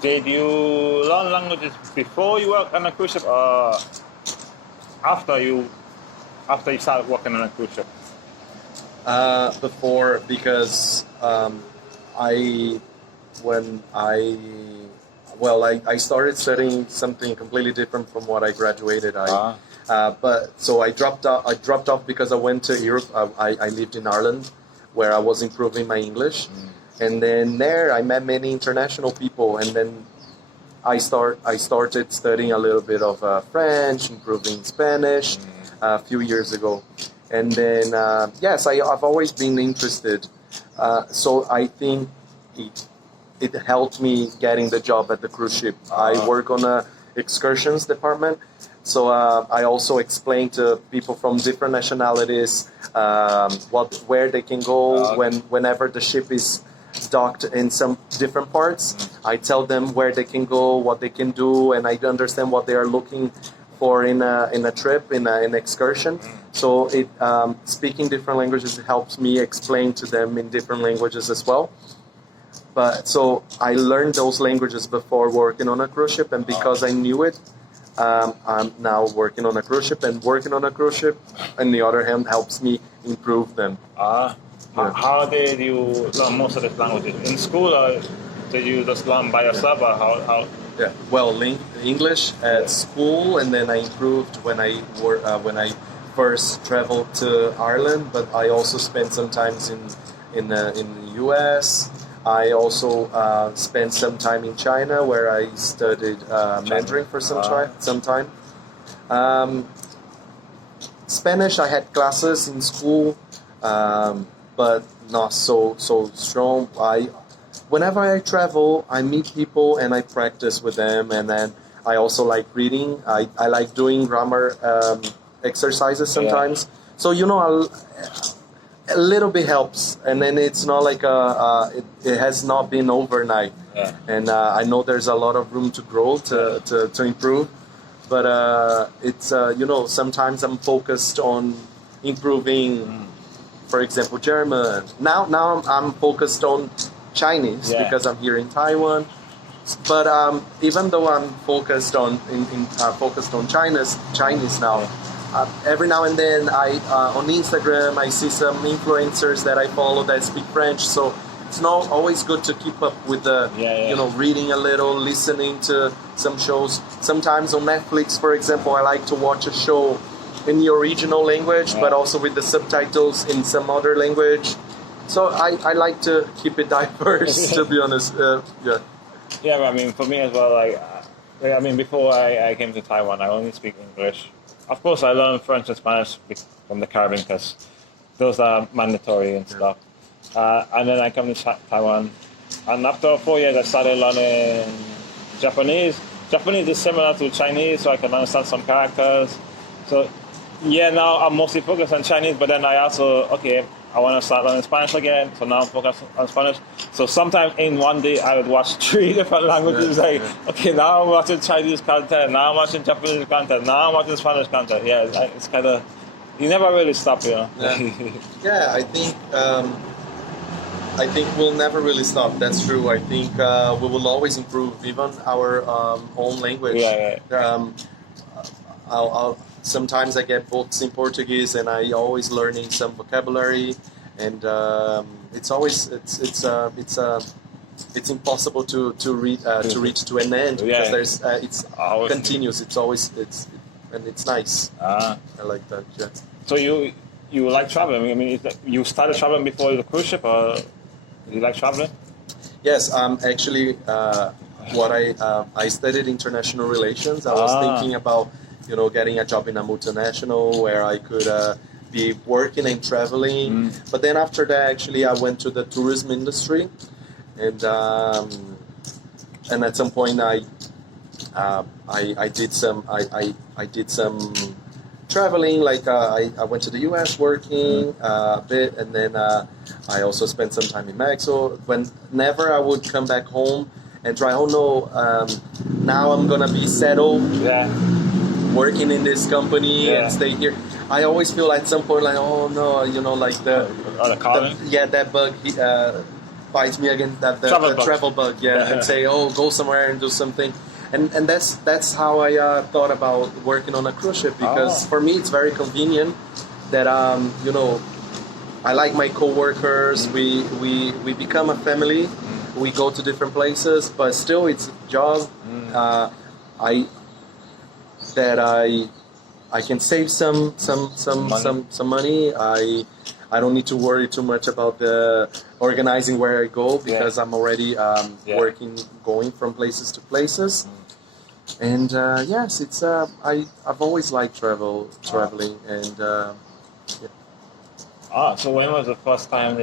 Did you learn languages before you worked on a cruise ship, or after you started working on a cruise ship? Before, because I started studying something completely different from what I graduated. So I dropped off because I went to Europe. I lived in Ireland, where I was improving my English, and then there I met many international people, and then I started studying a little bit of French, improving Spanish a few years ago, and then yes, I've always been interested. So I think it helped me getting the job at the cruise ship. I work on a excursions department, so I also explain to people from different nationalities where they can go whenever the ship is docked in some different parts. I tell them where they can go, what they can do, and I understand what they are looking for in a trip, in an excursion. So speaking different languages helps me explain to them in different languages as well. But so I learned those languages before working on a cruise ship, and because I knew it, I'm now working on a cruise ship, and working on a cruise ship, on the other hand, helps me improve them. How did you learn most of these languages? In school, or did you just learn by yourself, or how? Yeah, well, English at school, and then I improved when I first traveled to Ireland. But I also spent some time in the U.S. I also spent some time in China, where I studied Mandarin for some time. Spanish, I had classes in school, but not so strong. Whenever I travel, I meet people and I practice with them, and then I also like reading. I like doing grammar exercises sometimes. So a little bit helps, and then it's not like it has not been overnight. And I know there's a lot of room to grow to improve, but it's sometimes I'm focused on improving. For example, German. Now I'm focused on Chinese because I'm here in Taiwan. But even though I'm focused on Chinese now, every now and then on Instagram I see some influencers that I follow that speak French. So it's not always good to keep up with the reading a little, listening to some shows. Sometimes on Netflix, for example, I like to watch a show in the original language, but also with the subtitles in some other language. So I like to keep it diverse, to be honest. Yeah, I mean, for me as well, before I came to Taiwan, I only speak English. Of course, I learned French and Spanish from the Caribbean because those are mandatory and stuff. And then I come to Taiwan, and after 4 years, I started learning Japanese. Japanese is similar to Chinese, so I can understand some characters. So now I'm mostly focused on Chinese, but then I also, I want to start learning Spanish again, so now I'm focused on Spanish. So sometimes in one day I would watch 3 different languages, now I'm watching Chinese content, now I'm watching Japanese content, now I'm watching Spanish content. Yeah, it's kind of, you never really stop, Yeah, I think we'll never really stop. That's true. I think we will always improve, even our own language. Sometimes I get books in Portuguese, and I always learning some vocabulary, and it's impossible to reach to an end because it's continuous. And it's nice. I like that. Yeah. So you like traveling? I mean, you started traveling before the cruise ship, or you like traveling? Yes, actually, what I studied international relations. I was thinking about getting a job in a multinational where I could be working and traveling. But then after that, actually, I went to the tourism industry, and at some point I did some traveling. Like I went to the U.S. working a bit, and then I also spent some time in Mexico. Whenever I would come back home and try, now I'm gonna be settled. Working in this company and stay here. I always feel at some point like, oh no, like that bug bites me again, the travel bug, yeah, and say, oh, go somewhere and do something. And that's how I thought about working on a cruise ship, because for me it's very convenient that you know, I like my coworkers. We become a family. We go to different places, but still it's a job. I can save some money. I don't need to worry too much about the organizing where I go, because I'm already going from places to places. And yes, it's I've always liked traveling, and so when was the first time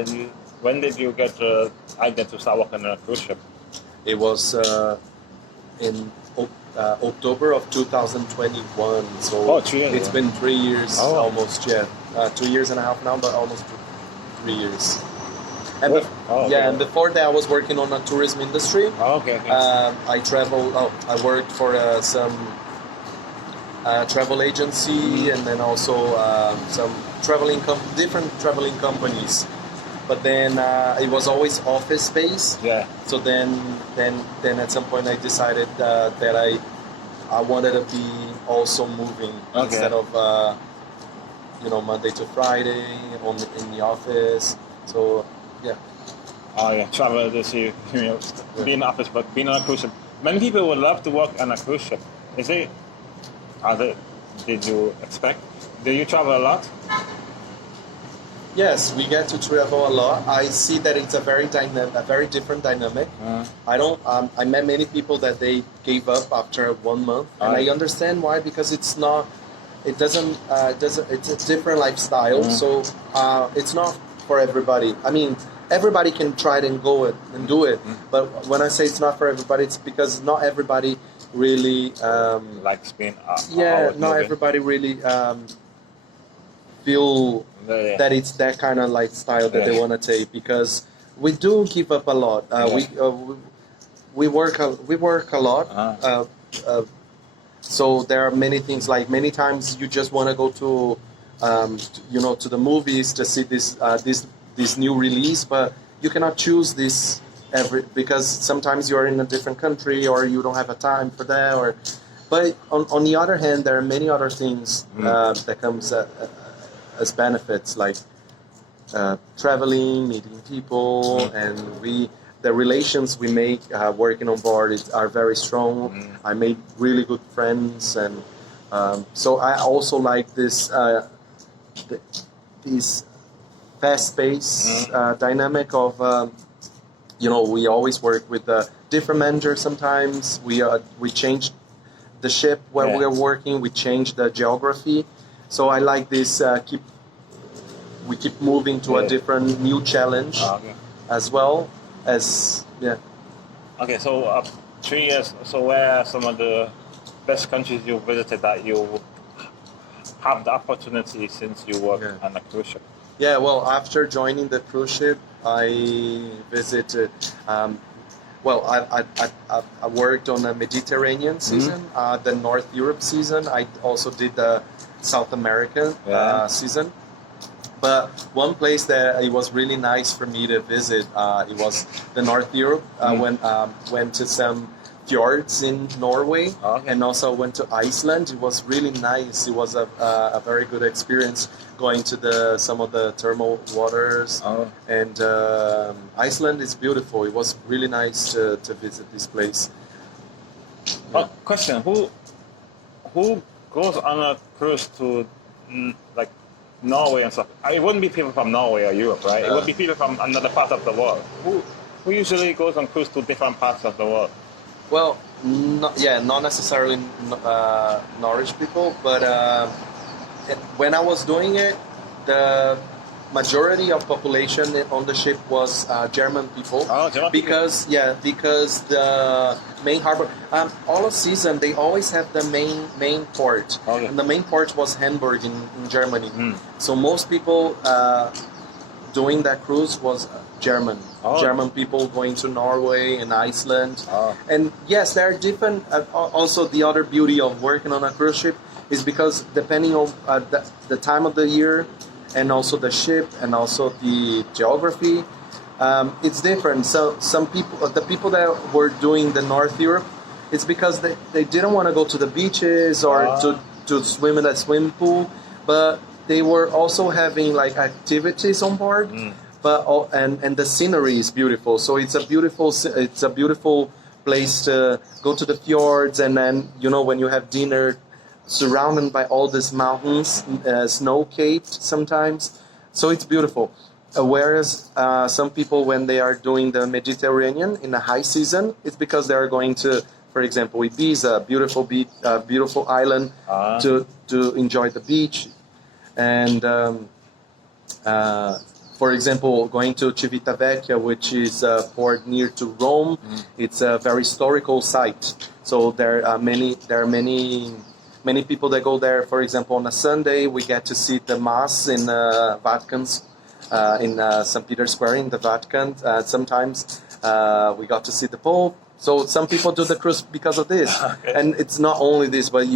when did you get the idea to start working on a cruise ship? it was in October of 2021. So 3 years. It's been 3 years almost. 2 years and a half now, but almost 3 years. And and before that, I was working on a tourism industry. Okay. I traveled. I worked for some travel agency, and then also some different traveling companies. But then it was always office space. Yeah. So then at some point I decided that I wanted to be also moving instead of Monday to Friday in the office. So yeah. Travel to see, be in the office, but being on a cruise ship. Many people would love to work on a cruise ship. Did you expect? Do you travel a lot? Yes, we get to travel a lot. I see that it's a very different dynamic. I met many people that they gave up after 1 month, and I understand why, because it's a different lifestyle. So it's not for everybody. I mean, everybody can try it and go it and do it, but when I say it's not for everybody, it's because not everybody really likes being not everybody really feel that it's that kind of lifestyle that they want to take, because we do give up a lot. We work a lot. So there are many things, like many times you just want to go to to the movies to see this new release, but you cannot choose this because sometimes you're in a different country or you don't have a time for that. But on the other hand, there are many other things that comes as benefits, like traveling, meeting people, and the relations we make working on board are very strong. I made really good friends, and so I also like this fast-paced dynamic of we always work with different managers. Sometimes we change the ship where we are working. We change the geography. So I like this. We keep moving to a different new challenge, as well as Okay, so 3 years. So where are some of the best countries you visited that you have the opportunity since you work on a cruise ship? Yeah, well, after joining the cruise ship, I visited. I worked on the Mediterranean season, the North Europe season. I also did the South American season. But one place that it was really nice for me to visit, it was the North Europe. I went to some fjords in Norway, and also went to Iceland. It was really nice. It was a very good experience going to some of the thermal waters. And Iceland is beautiful. It was really nice to visit this place. Question: Who goes on a cruise to like Norway and stuff? It wouldn't be people from Norway or Europe, right? It would be people from another part of the world. Who usually goes on cruise to different parts of the world? Well, not necessarily Norwich people, but when I was doing it, the majority of population on the ship was German people. German because the main harbor, all of season they always have the main port, and the main port was Hamburg in Germany. So most people doing that cruise was German people going to Norway and Iceland. And yes, there are different. Also, the other beauty of working on a cruise ship is because depending on the time of the year, and also the ship, and also the geography, It's different. So some people, the people that were doing the North Europe, it's because they didn't want to go to the beaches or to swim in a swimming pool, but they were also having like activities on board. But and the scenery is beautiful. So it's a beautiful place to go to the fjords, and then when you have dinner, surrounded by all these mountains, snow-capped sometimes. So it's beautiful. Whereas some people, when they are doing the Mediterranean in the high season, it's because they are going to, for example, Ibiza, beautiful island, to enjoy the beach. And for example, going to Civitavecchia, which is a port near to Rome, it's a very historical site. So there are many people that go there. For example, on a Sunday, we get to see the Mass in Vatican's. In St. Peter's Square in the Vatican. Sometimes we got to see the Pope. So some people do the cruise because of this. Okay. And it's not only this, but